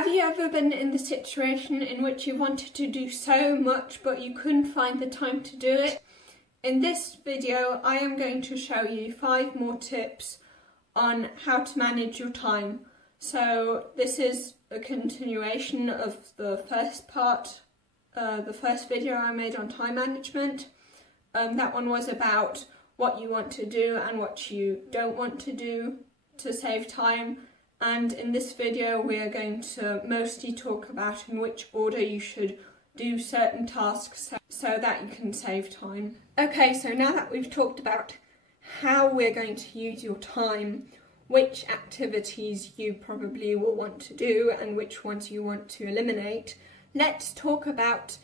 Have you ever been in the situation in which you wanted to do so much but you couldn't find the time to do it? In this video I am going to show you 5 more tips on how to manage your time. So this is a continuation of the first part, the first video I made on time management. That one was about what you want to do and what you don't want to do to save time. And in this video we are going to mostly talk about in which order you should do certain tasks so that you can save time. Okay, so now that we've talked about how we're going to use your time, which activities you probably will want to do and which ones you want to eliminate, let's talk about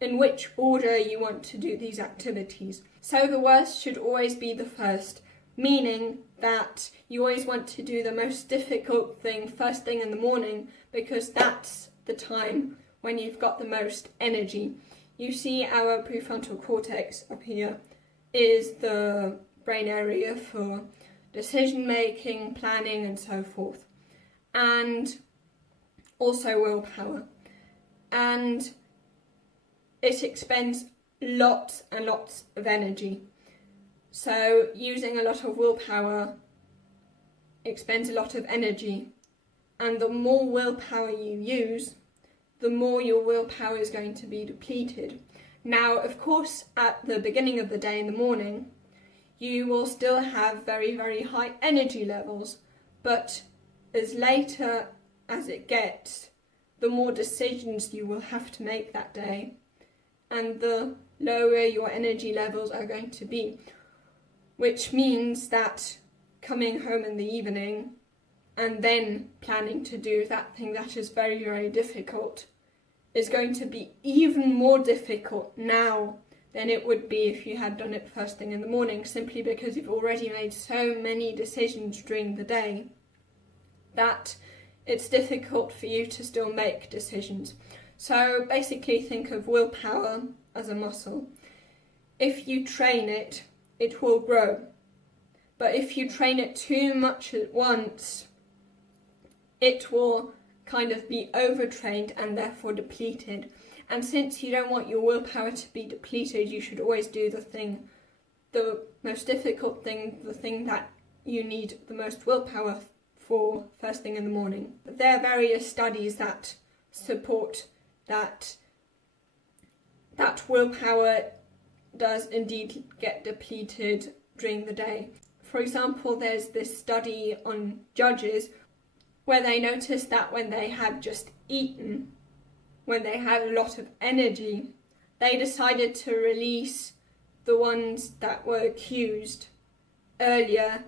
in which order you want to do these activities. So the worst should always be the first, meaning that you always want to do the most difficult thing first thing in the morning, because that's the time when you've got the most energy. You see our prefrontal cortex up here is the brain area for decision making, planning and so forth, and also willpower, and it expends lots and lots of energy. So using a lot of willpower expends a lot of energy, and the more willpower you use, the more your willpower is going to be depleted. Now, of course, at the beginning of the day in the morning, you will still have very, very high energy levels, but as later as it gets, the more decisions you will have to make that day, and the lower your energy levels are going to be. Which means that coming home in the evening and then planning to do that thing that is very, very difficult is going to be even more difficult now than it would be if you had done it first thing in the morning, simply because you've already made so many decisions during the day that it's difficult for you to still make decisions. So basically think of willpower as a muscle. If you train it, it will grow. But if you train it too much at once, it will kind of be overtrained and therefore depleted. And since you don't want your willpower to be depleted, you should always do the most difficult thing, the thing that you need the most willpower for first thing in the morning. There are various studies that support that willpower does indeed get depleted during the day. For example, there's this study on judges where they noticed that when they had just eaten, when they had a lot of energy, they decided to release the ones that were accused earlier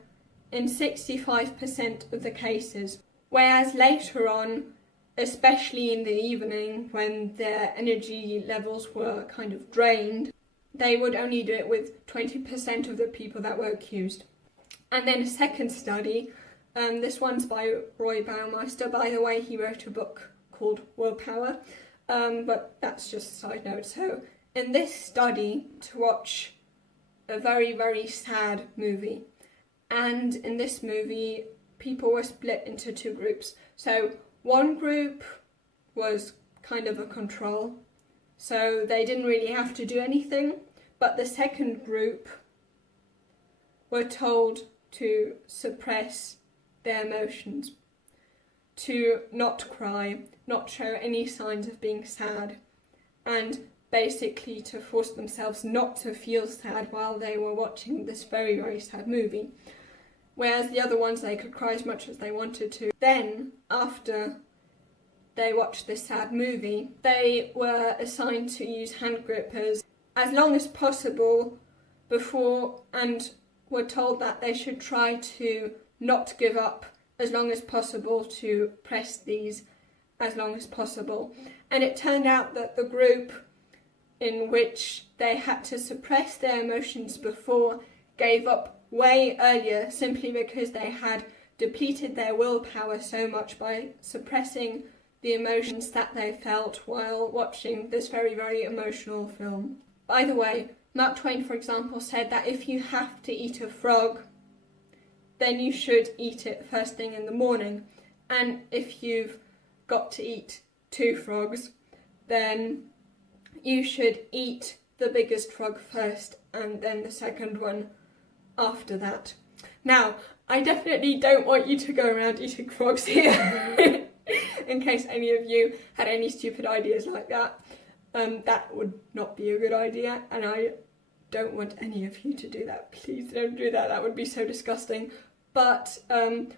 in 65% of the cases, whereas later on, especially in the evening when their energy levels were kind of drained, they would only do it with 20% of the people that were accused. And then a second study, this one's by Baumeister. By the way, he wrote a book called Willpower, but that's just a side note. So in this study, to watch a very, very sad movie, and in this movie, people were split into 2 groups. So one group was kind of a control, so they didn't really have to do anything, but the second group were told to suppress their emotions, to not cry, not show any signs of being sad, and basically to force themselves not to feel sad while they were watching this very, very sad movie. Whereas the other ones, they could cry as much as they wanted to. Then, after they watched this sad movie, they were assigned to use hand grippers as long as possible before, and were told that they should try to not give up as long as possible, to press these as long as possible. And it turned out that the group in which they had to suppress their emotions before gave up way earlier, simply because they had depleted their willpower so much by suppressing the emotions that they felt while watching this very, very emotional film. By the way, Mark Twain, for example, said that if you have to eat a frog, then you should eat it first thing in the morning. And if you've got to eat 2 frogs, then you should eat the biggest frog first and then the second one after that. Now, I definitely don't want you to go around eating frogs here, in case any of you had any stupid ideas like that. That would not be a good idea, and I don't want any of you to do that. Please don't do that, that would be so disgusting. But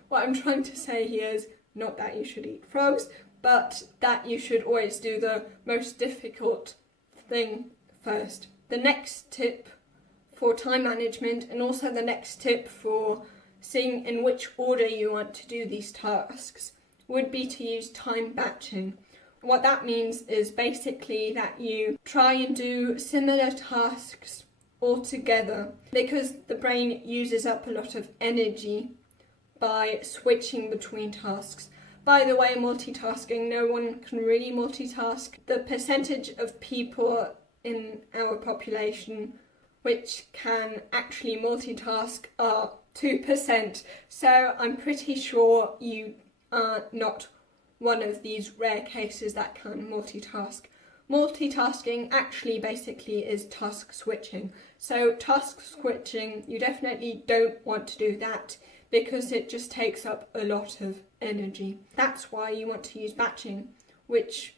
what I'm trying to say here is not that you should eat frogs, but that you should always do the most difficult thing first. The next tip for time management, and also the next tip for seeing in which order you want to do these tasks, would be to use time batching. What that means is basically that you try and do similar tasks all together, because the brain uses up a lot of energy by switching between tasks. By the way, multitasking, no one can really multitask. The percentage of people in our population which can actually multitask are 2%, so I'm pretty sure you are not one of these rare cases that can multitask. Multitasking actually basically is task switching. So task switching, you definitely don't want to do that because it just takes up a lot of energy. That's why you want to use batching, which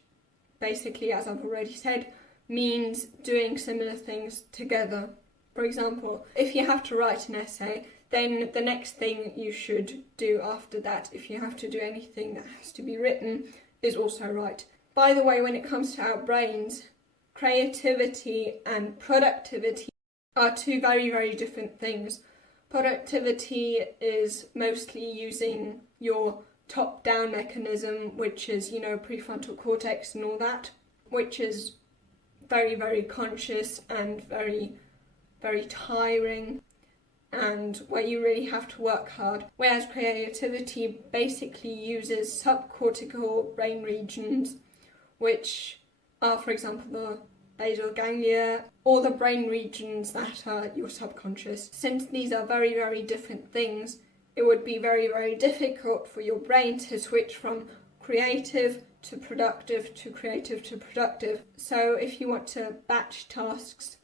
basically, as I've already said, means doing similar things together. For example, if you have to write an essay, then the next thing you should do after that, if you have to do anything that has to be written, is also write. By the way, when it comes to our brains, creativity and productivity are 2 very, very different things. Productivity is mostly using your top-down mechanism, which is, prefrontal cortex and all that, which is very, very conscious and very, very tiring, and where you really have to work hard. Whereas creativity basically uses subcortical brain regions, which are, for example, the basal ganglia, or the brain regions that are your subconscious. Since these are very, very different things, it would be very, very difficult for your brain to switch from creative to productive to creative to productive. So if you want to batch tasks,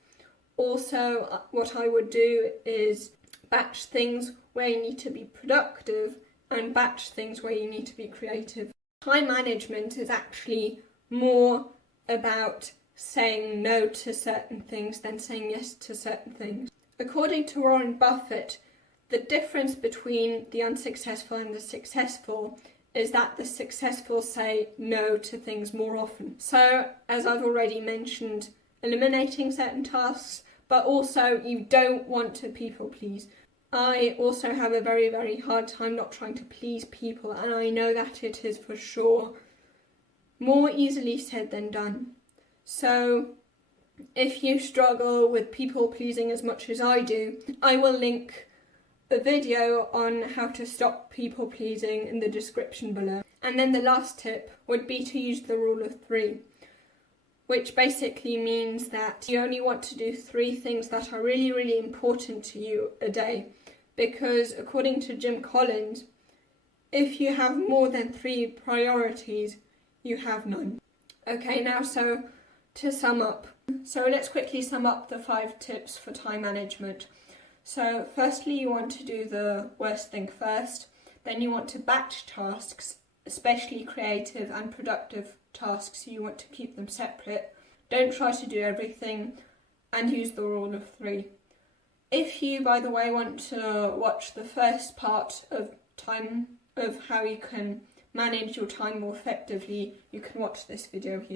also what I would do is batch things where you need to be productive and batch things where you need to be creative. Time management is actually more about saying no to certain things than saying yes to certain things. According to Warren Buffett, the difference between the unsuccessful and the successful is that the successful say no to things more often. So, as I've already mentioned, eliminating certain tasks, but also you don't want to people please. I also have a very, very hard time not trying to please people, and I know that it is for sure more easily said than done. So if you struggle with people pleasing as much as I do, I will link a video on how to stop people pleasing in the description below. And then the last tip would be to use the rule of 3, which basically means that you only want to do 3 things that are really, really important to you a day. Because according to Jim Collins, if you have more than 3 priorities, you have none. Okay, now so to sum up. So let's quickly sum up the 5 tips for time management. So firstly, you want to do the worst thing first. Then you want to batch tasks, especially creative and productive tasks. You want to keep them separate. Don't try to do everything, and use the rule of 3. If you, by the way, want to watch the first part of how you can manage your time more effectively, you can watch this video here.